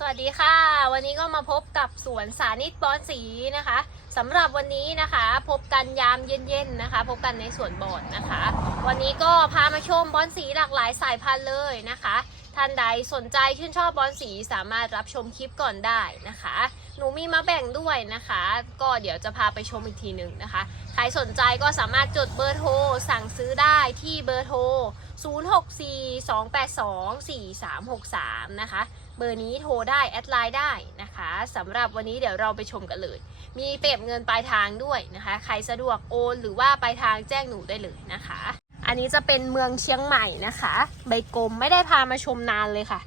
สวัสดีค่ะ วันนี้ก็มาพบกับสวนสานิตบอนสีนะคะสำหรับวันนี้นะคะ พบกันยามเย็นๆนะคะ พบกันในสวนบอนนะคะ วันนี้ก็พามาชมบอนสีหลากหลายสายพันธุ์เลยนะคะท่านใดสนใจชื่นชอบบอนสีสามารถรับชมคลิปก่อนได้นะคะ หนูมีมาแบ่งด้วยนะคะ ก็เดี๋ยวจะพาไปชมอีกทีหนึ่งนะคะ ใครสนใจก็สามารถจดเบอร์โทรสั่งซื้อได้ที่เบอร์โทร 0642824363 นะคะ เบอร์นี้โทรได้แอดไลน์ได้นะคะสำหรับวันนี้เดี๋ยวเราไปชมกันเลย มีเก็บเงินปลายทางด้วยนะคะ ใครสะดวกโอนหรือว่าปลายทางแจ้งหนูได้เลยนะคะ อันนี้จะเป็นเมืองเชียงใหม่นะคะ ใบกลมไม่ได้พามาชมนานเลยค่ะ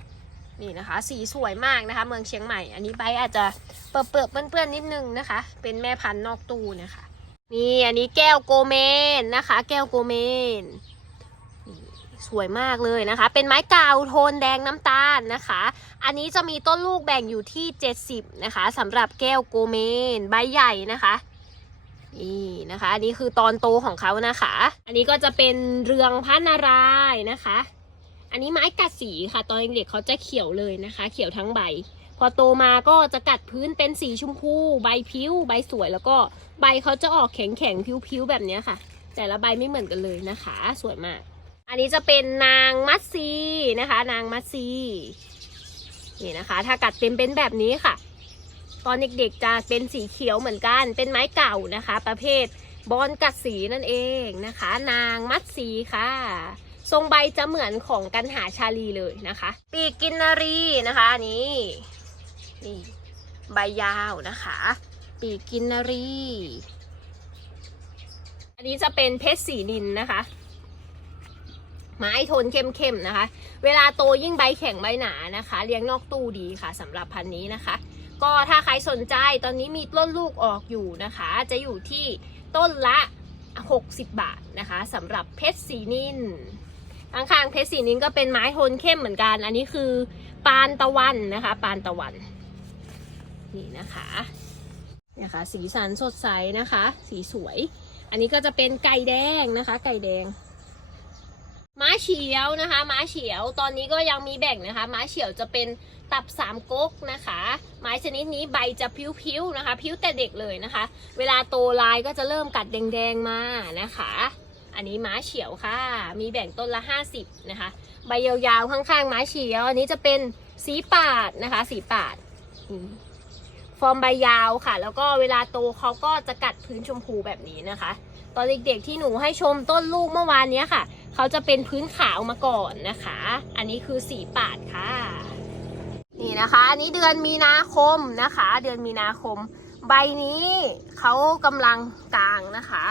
นี่นะคะ สีสวยมากนะคะ เมืองเชียงใหม่ อันนี้ใบอาจจะเปื้อนๆเปื้อนๆนิดนึงนะคะ เป็นแม่พันธุ์นอกตู้นะคะนี่อันนี้แก้วโกเมนนะคะ แก้วโกเมน สวยมากเลยนะคะ เป็นไม้ก่าโทนแดงน้ำตาลนะคะ อันนี้จะมีต้นลูกแบ่งอยู่ที่ 70 นะคะสำหรับแก้วโกเมน ใบใหญ่นะคะนี่นะคะ อันนี้คือตอนโตของเขานะคะ อันนี้ก็จะเป็นเรืองพันนารายณ์นะคะ อันนี้ไม้กัดสีค่ะ ตอนเด็กๆเขาจะเขียวเลยนะคะ เขียวทั้งใบ พอโตมาก็จะกัดพื้นเป็นสีชมพู ใบพิ้ว ใบสวยแล้วก็ใบเขาจะออกแข็งแข็งๆพิ้วๆ แบบนี้ค่ะ แต่ละใบไม่เหมือนกันเลยนะคะ สวยมาก อันนี้จะเป็นนางมัดซีนะคะ นางมัดซีนี่นะคะ ถ้ากัดเต็มเป็นแบบนี้ค่ะ ตอนเด็กๆจะเป็นสีเขียวเหมือนกัน เป็นไม้เก่านะคะ ประเภทบอนกัดสีนั่นเองนะคะ นางมัดซีค่ะ ทรงใบจะเหมือนของกันหาชาลีเลยนะคะ ปีกกินนารีนะคะอันนี้นี่ใบยาวนะคะ ปีกกินนารี อันนี้จะเป็นเพชรสีนินนะคะ ไม้โทนเข้มๆนะคะ เวลาโตยิ่งใบแข็งใบหนานะคะ เลี้ยงนอกตู้ดีค่ะสำหรับพันธุ์นี้นะคะ ก็ถ้าใครสนใจตอนนี้มีต้นลูกออกอยู่นะคะ จะอยู่ที่ต้นละ 60 บาทนะคะสำหรับเพชรสีนินข้างๆเพชรสีนินก็เป็นไม้โทนเข้มเหมือนกัน อันนี้คือปานตะวันนะคะ ปานตะวันนี่นะคะนะคะ สีสันสดใสนะคะ สีสวย อันนี้ก็จะเป็นไก่แดงนะคะ ไก่แดง ม้าเฉียวนะคะ ม้าเฉียวตอนนี้ก็ยังมีแบ่งนะคะ ม้าเฉียวจะเป็นตับสามก๊กนะคะ ไม้ชนิดนี้ใบจะพิ้วๆนะคะ พิ้วแต่เด็กเลยนะคะ เวลาโตลายก็จะเริ่มกัดแดงๆมานะคะ อันนี้ม้าเฉียวค่ะ มีแบ่งต้นละ 50 นะคะ ใบยาวๆข้างๆ ม้าเฉียว อันนี้จะเป็นสีปาดนะคะ สีปาดฟอร์มใบยาวค่ะ แล้วก็เวลาโตเขาก็จะกัดพื้นชมพูแบบนี้นะคะ ตอนเด็กๆที่หนูให้ชมต้นลูกเมื่อวานนี้ค่ะ เขาจะเป็นพื้นขาวมาก่อนนะคะ อันนี้คือสีปาดค่ะ นี่นะคะ อันนี้เดือนมีนาคมนะคะ เดือนมีนาคม ใบนี้เขากำลังกลางนะคะ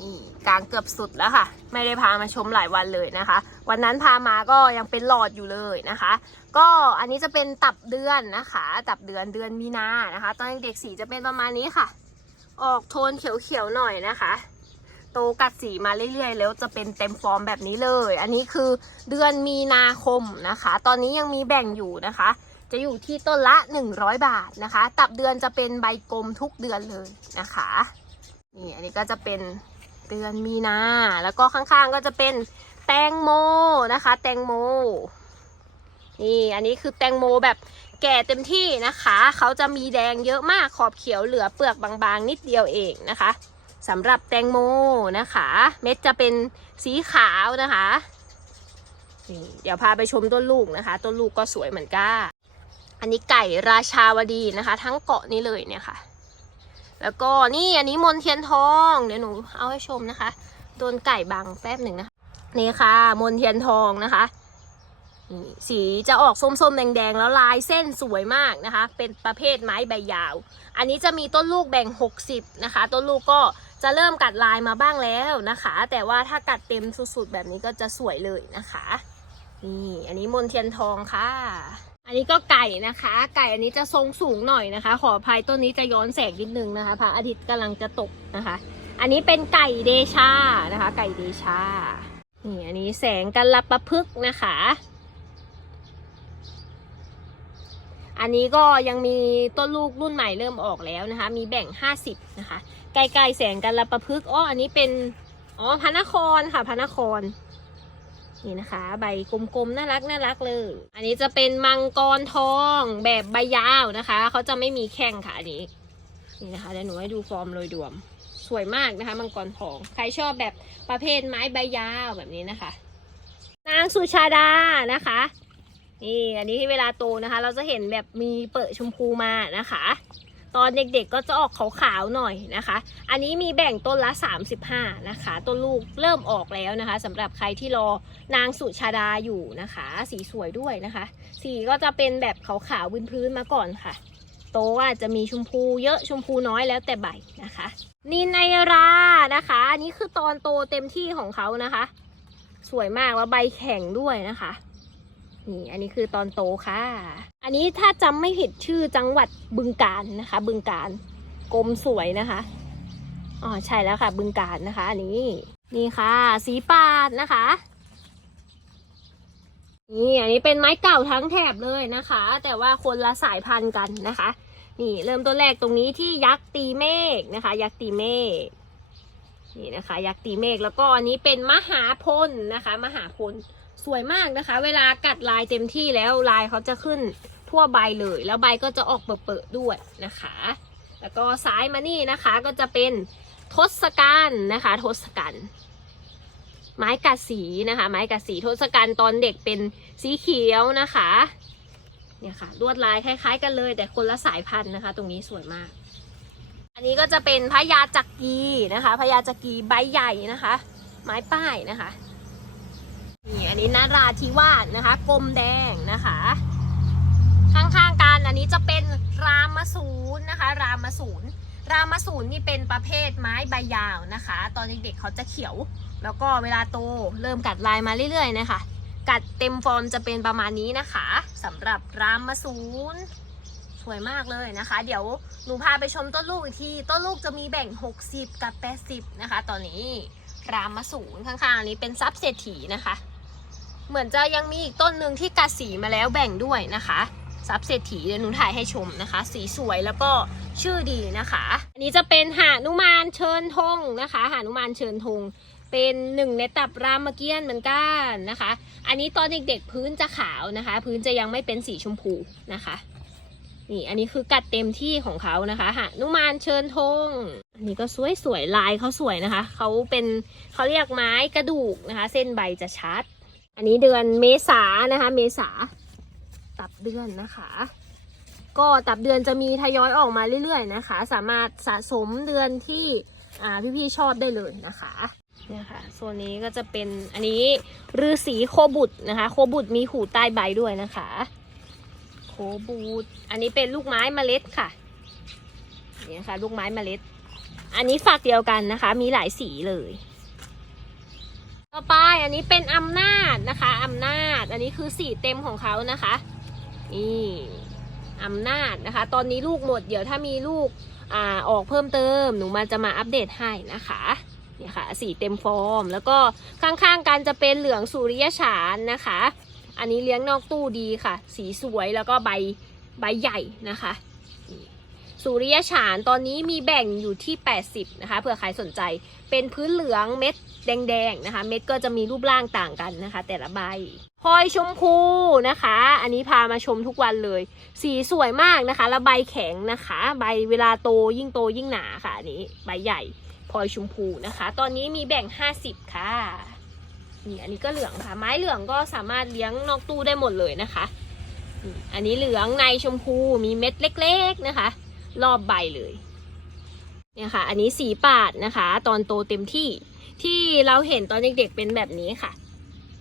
นี่กลางเกือบสุดแล้วค่ะ ไม่ได้พามาชมหลายวันเลยนะคะ วันนั้นพามาก็ยังเป็นหลอดอยู่เลยนะคะ ก็อันนี้จะเป็นตับเดือนนะคะ ตับเดือนเดือนมีนานะคะ ตอนเด็กๆสีจะเป็นประมาณนี้ค่ะ ออกโทนเขียวๆหน่อยนะคะ โตกัดสีมาเรื่อยๆ แล้วจะเป็นเต็มฟอร์มแบบนี้เลย อันนี้คือเดือนมีนาคมนะคะ ตอนนี้ยังมีแบ่งอยู่นะคะ จะอยู่ที่ต้นละ 100 บาทนะคะ ตับเดือนจะเป็นใบกลมทุกเดือนเลยนะคะนี่อันนี้ก็จะเป็นเดือนมีนา แล้วก็ข้างๆก็จะเป็นแตงโมนะคะ แตงโม นี่อันนี้คือแตงโมแบบแก่เต็มที่นะคะ เขาจะมีแดงเยอะมากขอบเขียวเหลือเปลือกบางๆ นิดเดียวเองนะคะ สำหรับแตงโมนะคะ เม็ดจะเป็นสีขาวนะคะนี่เดี๋ยวพาไปชมต้นลูกนะคะ ต้นลูกก็สวยเหมือนกัน อันนี้ไก่ราชาวดีนะคะ ทั้งเกาะนี้เลยเนี่ยค่ะ แล้วก็นี่อันนี้มนเทียนทอง เดี๋ยวหนูเอาให้ชมนะคะโดนไก่บังแป๊บหนึ่งนะคะนี่ค่ะมนเทียนทองนะคะสีจะออกส้มๆ แดงๆ แล้วลายเส้นสวยมากนะคะ เป็นประเภทไม้ใบยาว อันนี้จะมีต้นลูกแบ่ง 60 นะคะ ต้นลูกก็ จะเริ่มกัดลายมาบ้างแล้วนะคะ แต่ว่าถ้ากัดเต็มสุดๆแบบนี้ก็จะสวยเลยนะคะนี่อันนี้มนเทียนทองค่ะ อันนี้ก็ไก่นะคะ ไก่อันนี้จะทรงสูงหน่อยนะคะ ขออภัยต้นนี้จะย้อนแสงนิดนึงนะคะพระอาทิตย์กำลังจะตกนะคะ อันนี้เป็นไก่เดชานะคะ ไก่เดชานี่อันนี้แสงกันละประพฤกนะคะ อันนี้ก็ยังมีต้นลูกรุ่นใหม่เริ่มออกแล้วนะคะ มีแบ่ง 50 นะคะ ใกล้ๆแสงกันละประพฤกอ๋ออันนี้เป็นอ๋อพระนครค่ะพระนครนี่นะคะ ใบกลมๆน่ารักน่ารักเลย อันนี้จะเป็นมังกรทองแบบใบยาวนะคะเขาจะไม่มีแข้งค่ะอันนี้นี่นะคะเดี๋ยวหนูให้ดูฟอร์มโดยรวม สวยมากนะคะมังกรทอง ใครชอบแบบประเภทไม้ใบยาวแบบนี้นะคะ นางสุชาดานะคะนี่อันนี้ที่เวลาโตนะคะ เราจะเห็นแบบมีเปิดชมพูมานะคะ ตอนเด็กๆก็จะออกขาวๆหน่อยนะคะ อันนี้มีแบ่งต้นละ 35 นะคะ ต้นลูกเริ่มออกแล้วนะคะสำหรับใครที่รอนางสุชาดาอยู่นะคะ สีสวยด้วยนะคะ สีก็จะเป็นแบบขาวๆพื้นๆมาก่อนค่ะ โตอาจจะมีชมพูเยอะชมพูน้อยแล้วแต่ใบนะคะนินไนรานะคะอันนี้คือตอนโตเต็มที่ของเขานะคะ สวยมากแล้วใบแข็งด้วยนะคะ นี่อันนี้คือตอนโตค่ะ อันนี้ถ้าจำไม่ผิดชื่อจังหวัดบึงการนะคะ บึงการกรมสวยนะคะอ๋อใช่แล้วค่ะ บึงการนะคะอันนี้นี่ค่ะ สีปาดนะคะนี่อันนี้เป็นไม้เก่าทั้งแถบเลยนะคะ แต่ว่าคนละสายพันธุ์กันนะคะ นี่เริ่มต้นแรกตรงนี้ที่ยักษ์ตีเมฆนะคะ ยักษ์ตีเมฆนี่นะคะ ยักษ์ตีเมฆแล้วก็อันนี้เป็นมหาพลนะคะ มหาพล สวยมากนะคะ เวลากัดลายเต็มที่แล้วลายเขาจะขึ้นทั่วใบเลย แล้วใบก็จะออกเปิดๆด้วยนะคะ แล้วก็ซ้ายมานี่นะคะก็จะเป็นทศกัณฐ์นะคะ ทศกัณฐ์ไม้กัดสีนะคะ ไม้กัดสีทศกัณฐ์ตอนเด็กเป็นสีเขียวนะคะเนี่ยค่ะลวดลายคล้าย ๆ กันเลย แต่คนละสายพันธุ์นะคะ ตรงนี้สวยมาก อันนี้ก็จะเป็นพญาจักรีนะคะพญาจักรีใบใหญ่นะคะ ไม้ป้ายนะคะ นี่อันนี้นาราธิวาสนะคะ กลมแดงนะคะ ข้างๆกันอันนี้จะเป็นรามสูรนะคะ รามสูรรามสูรนี่เป็นประเภทไม้ใบยาวนะคะ ตอนเด็กๆเขาจะเขียว แล้วก็เวลาโตเริ่มกัดลายมาเรื่อยๆนะคะ กัดเต็มฟอร์มจะเป็นประมาณนี้นะคะสำหรับรามสูรสวยมากเลยนะคะ เดี๋ยวหนูพาไปชมต้นลูกอีกที ต้นลูกจะมีแบ่ง 60 กับ 80 นะคะ ตอนนี้รามสูรข้างๆนนี้เป็นซับเศรษฐีนะคะ เหมือนจะยังมีอีกต้นหนึ่งที่กัดสีมาแล้วแบ่งด้วยนะคะซับเศรษฐีเดี๋ยวหนูถ่ายให้ชมนะคะ สีสวยแล้วก็ชื่อดีนะคะ อันนี้จะเป็นหานุมานเชิญธงนะคะหานุมานเชิญธงเป็นหนึ่งในตับรามเกียนเหมือนกันนะคะ อันนี้ตอนเด็กๆพื้นจะขาวนะคะ พื้นจะยังไม่เป็นสีชมพูนะคะนี่อันนี้คือกัดเต็มที่ของเขานะคะหานุมานเชิญธงอันนี้ก็สวยๆลายเขาสวยนะคะเขาเป็นเขาเรียกไม้กระดูกนะคะ เส้นใบจะชัด อันนี้เดือนเมษานะคะ เมษาตับเดือนนะคะ ก็ตับเดือนจะมีทยอยออกมาเรื่อยๆนะคะ สามารถสะสมเดือนที่พี่ๆชอบได้เลยนะคะเนี่ยค่ะโซนนี้ก็จะเป็นอันนี้ฤาษีโคบุตรนะคะ โคบุตรมีหูใต้ใบด้วยนะคะ โคบูตรอันนี้เป็นลูกไม้เมล็ดค่ะเนี่นะคะลูกไม้เมล็ด อันนี้ฝักเดียวกันนะคะ มีหลายสีเลย ต่อไปอันนี้เป็นอำนาจนะคะอำนาจอันนี้คือสีเต็มของเขานะคะนี่อำนาจนะคะ ตอนนี้ลูกหมดเดี๋ยวถ้ามีลูกอ่าออกเพิ่มเติมหนูมาจะมาอัปเดตให้นะคะเนี่ยค่ะสีเต็มฟอร์ม แล้วก็ข้างๆกันจะเป็นเหลืองสุริยฉานนะคะ อันนี้เลี้ยงนอกตู้ดีค่ะ สีสวยแล้วก็ใบใบใหญ่นะคะ สุริยฉานตอนนี้มีแบ่งอยู่ที่ 80 นะคะเผื่อใครสนใจ เป็นพื้นเหลืองเม็ดแดงๆนะคะ เม็ดก็จะมีรูปร่างต่างกันนะคะ แต่ละใบพลอยชมพูนะคะ อันนี้พามาชมทุกวันเลย สีสวยมากนะคะ แล้วใบแข็งนะคะ ใบเวลาโตยิ่งโตยิ่งหนาค่ะอันนี้ใบใหญ่พลอยชมพูนะคะ ตอนนี้มีแบ่ง 50 ค่ะนี่อันนี้ก็เหลืองค่ะ ไม้เหลืองก็สามารถเลี้ยงนอกตู้ได้หมดเลยนะคะ อันนี้เหลืองในชมพูมีเม็ดเล็ก ๆนะคะ รอบใบเลยเนี่ยค่ะ อันนี้สีปาดนะคะ ตอนโตเต็มที่ที่เราเห็นตอนเด็กๆเป็นแบบนี้ค่ะ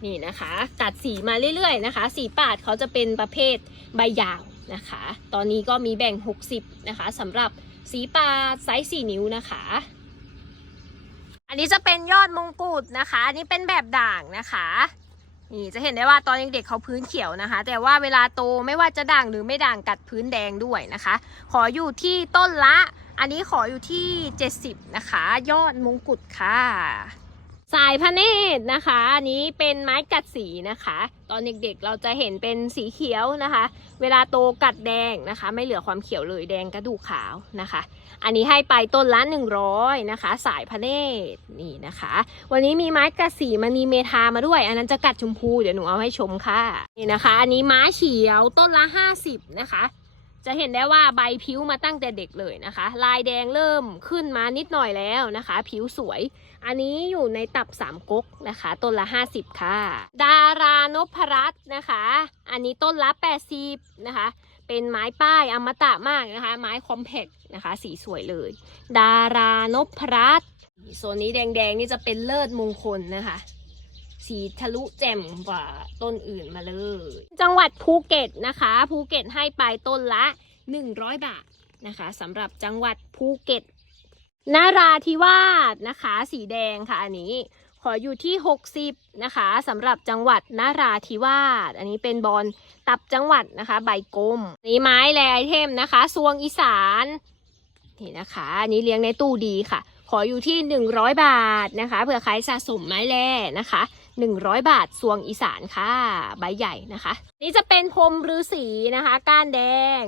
นี่นะคะ ตัดสีมาเรื่อยๆนะคะ สีปาดเขาจะเป็นประเภทใบยาวนะคะ ตอนนี้ก็มีแบ่ง 60 นะคะสำหรับสีปาดไซส์4นิ้วนะคะ อันนี้จะเป็นยอดมงกุฎนะคะ อันนี้เป็นแบบด่างนะคะ นี่จะเห็นได้ว่าตอนเด็กๆเขาพื้นเขียวนะคะ แต่ว่าเวลาโตไม่ว่าจะด่างหรือไม่ด่างกัดพื้นแดงด้วยนะคะ ขออยู่ที่ต้นละ อันนี้ขออยู่ที่ 70 นะคะ ยอดมงกุฎค่ะ สายพระเนตรนะคะ อันนี้เป็นไม้กัดสีนะคะ ตอนเด็กๆเราจะเห็นเป็นสีเขียวนะคะ เวลาโตกัดแดงนะคะ ไม่เหลือความเขียวเลยแดงกระดูกขาวนะคะ อันนี้ให้ไปต้นละ100นะคะ สายพระเนตรนี่นะคะ วันนี้มีไม้กัดสีมณีเมทามาด้วย อันนั้นจะกัดชมพูเดี๋ยวหนูเอาให้ชมค่ะนี่นะคะ อันนี้ไม้เขียวต้นละ 50นะคะ จะเห็นได้ว่าใบผิวมาตั้งแต่เด็กเลยนะคะ ลายแดงเริ่มขึ้นมานิดหน่อยแล้วนะคะ ผิวสวย อันนี้อยู่ในตับสามก๊กนะคะต้นละ 50 ค่ะ ดารานพรัตน์นะคะ อันนี้ต้นละ 80 นะคะ เป็นไม้ป้ายอมตะมากนะคะ ไม้คอมแพคนะคะ สีสวยเลย ดารานพรัตน์โซนนี้แดงๆนี่จะเป็นเลิศมงคลนะคะ สีทะลุแจ่มกว่าต้นอื่นมาเลย จังหวัดภูเก็ตนะคะภูเก็ตให้ไปต้นละ 100 บาทนะคะสำหรับจังหวัดภูเก็ตนาราธิวาสนะคะ สีแดงค่ะอันนี้ขออยู่ที่ 60นะคะสำหรับจังหวัดนาราธิวาสอันนี้เป็นบอลตับจังหวัดนะคะ ใบกลมนนี้ไม้แลไอเทมนะคะสวงอีสานนี่นะคะอันนี้เลี้ยงในตู้ดีค่ะ ขออยู่ที่ 100 บาทนะคะเผื่อใครสะสมไม้แลนะคะ 100 บาทสวงอีสานค่ะ ใบใหญ่นะคะ นี่จะเป็นพรมฤาษีนะคะ ก้านแดง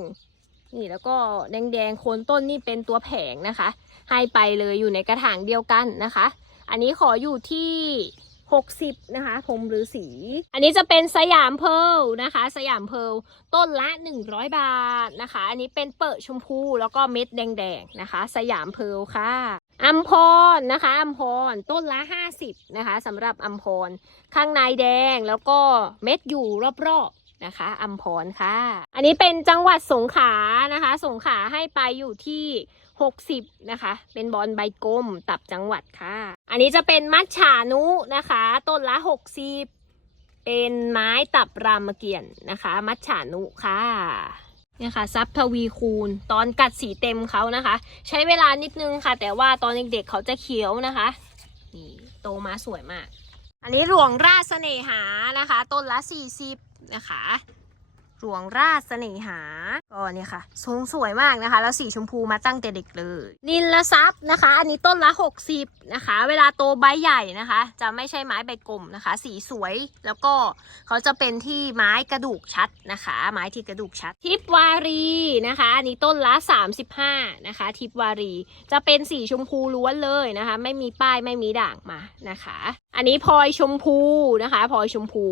นี่แล้วก็แดงแดงโคนต้นนี่เป็นตัวแผงนะคะ ให้ไปเลยอยู่ในกระถางเดียวกันนะคะ อันนี้ขออยู่ที่ 60 นะคะพรมฤาษีอันนี้จะเป็นสยามเพลนะคะ สยามเพลต้นละ 100 บาทนะคะ อันนี้เป็นเปิดชมพูแล้วก็เม็ดแดงๆนะคะ สยามเพลค่ะอัมพรนะคะอัมพรต้นละ 50นะคะสำหรับอัมพรข้างในแดงแล้วก็เม็ดอยู่รอบๆนะคะอัมพรค่ะ อันนี้เป็นจังหวัดสงขลานะคะ สงขลาให้ไปอยู่ที่ 60 นะคะ เป็นบอลใบกลมตับจังหวัดค่ะ อันนี้จะเป็นมัชฉานุนะคะ ต้นละ 60 เป็นไม้ตับรามเกียรตินะคะ มัชฉานุค่ะเนี่ยค่ะซับทวีคูณ ตอนกัดสีเต็มเขานะคะ ใช้เวลานิดนึงค่ะ แต่ว่าตอนเด็กๆเขาจะเขียวนะคะนี่โตมาสวยมาก อันนี้หลวงราชเสน่หานะคะ ต้นละ 40 นะคะ หลวงราชเสน่หาก็เนี่ยค่ะทรงสวยมากนะคะ แล้วสีชมพูมาตั้งแต่เด็กเลย นินละซับนะคะ อันนี้ต้นละ 60 นะคะ เวลาโตใบใหญ่นะคะ จะไม่ใช่ไม้ใบกลมนะคะ สีสวยแล้วก็เขาจะเป็นที่ไม้กระดูกชัดนะคะ ไม้ที่กระดูกชัด ทิพวารีนะคะ อันนี้ต้นละ 35 นะคะ ทิพวารีจะเป็นสีชมพูล้วนเลยนะคะ ไม่มีป้ายไม่มีด่างมานะคะ อันนี้พลอยชมพูนะคะพลอยชมพู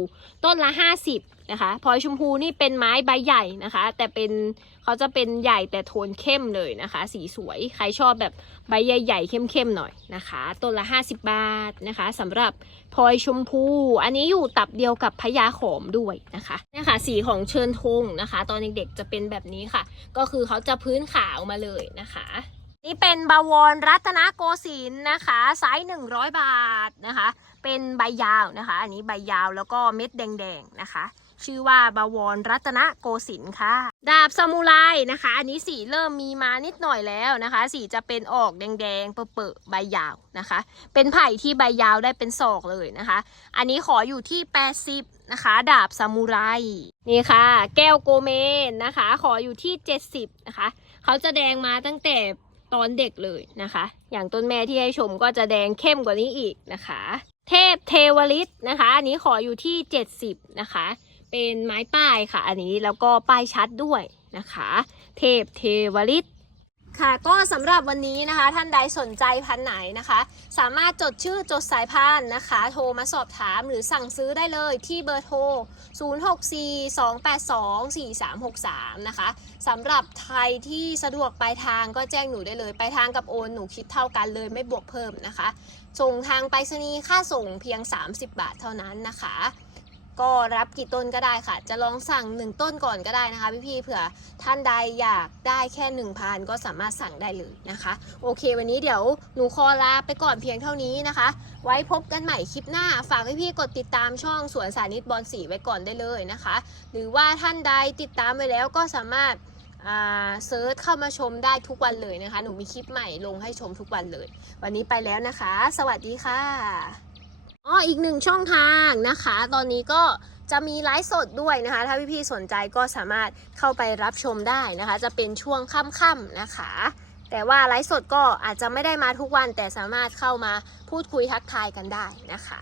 ต้นละ 50 นะคะพลอยชมพูนี่เป็นไม้ใบใหญ่นะคะ แต่เป็นเขาจะเป็นใหญ่แต่โทนเข้มเลยนะคะ สีสวยใครชอบแบบใบใหญ่ๆเข้มๆหน่อยนะคะต้นละ 50 บาทนะคะสำหรับพลอยชมพู อันนี้อยู่ตับเดียวกับพญาขอมด้วยนะคะเนี่ยค่ะสีของเชิญธงนะคะ ตอนเด็กๆจะเป็นแบบนี้ค่ะ ก็คือเขาจะพื้นขาวมาเลยนะคะนี่เป็นบาวรรัตนโกสินทร์นะคะไซส์100 บาทนะคะ เป็นใบยาวนะคะ อันนี้ใบยาวแล้วก็เม็ดแดงๆนะคะ ชื่อว่าบาวรรัตนโกสินทร์ค่ะ ดาบซามูไรนะคะ อันนี้สีเริ่มมีมานิดหน่อยแล้วนะคะ สีจะเป็นออกแดงๆ เปื้อๆใบยาวนะคะ เป็นไผ่ที่ใบยาวได้เป็นศอกเลยนะคะ อันนี้ขออยู่ที่ 80 นะคะ ดาบซามูไรนี่ค่ะ แก้วโกเมนนะคะ ขออยู่ที่ 70 นะคะ เขาจะแดงมาตั้งแต่ตอนเด็กเลยนะคะ อย่างต้นแม่ที่ให้ชมก็จะแดงเข้มกว่านี้อีกนะคะ เทพเทวฤทธิ์นะคะ อันนี้ขออยู่ที่ 70 นะคะ เป็นไม้ป้ายค่ะ อันนี้แล้วก็ป้ายชัดด้วยนะคะ เทพเทวฤทธิ์ค่ะก็สำหรับวันนี้นะคะท่านใดสนใจพันธุ์ไหนนะคะ สามารถจดชื่อจดสายพันธุ์นะคะ โทรมาสอบถามหรือสั่งซื้อได้เลยที่เบอร์โทร 0642824363 นะคะสำหรับใครที่สะดวกปลายทางก็แจ้งหนูได้เลยปลายทางกับโอนหนูคิดเท่ากันเลยไม่บวกเพิ่มนะคะ ส่งทางไปรษณีย์ค่าส่งเพียง 30 บาทเท่านั้นนะคะ ก็รับกี่ต้นก็ได้ค่ะ จะลองสั่ง 1 ต้นก่อนก็ได้นะคะ พี่ๆเผื่อท่านใดอยากได้แค่1พันก็สามารถสั่งได้เลยนะคะ โอเค วันนี้เดี๋ยวหนูขอลาไปก่อนเพียงเท่านี้นะคะ ไว้พบกันใหม่คลิปหน้า ฝากพี่ๆกดติดตามช่องสวนสานิตบอลสีไว้ก่อนได้เลยนะคะ หรือว่าท่านใดติดตามไปแล้วก็สามารถอ่าเซิร์ชเข้ามาชมได้ทุกวันเลยนะคะ หนูมีคลิปใหม่ลงให้ชมทุกวันเลย วันนี้ไปแล้วนะคะ สวัสดีค่ะ อ๋ออีกหนึ่งช่องทางนะคะ ตอนนี้ก็จะมีไลฟ์สดด้วยนะคะ ถ้าพี่ๆสนใจก็สามารถเข้าไปรับชมได้นะคะ จะเป็นช่วงค่ำๆนะคะ แต่ว่าไลฟ์สดก็อาจจะไม่ได้มาทุกวัน แต่สามารถเข้ามาพูดคุยทักทายกันได้นะคะ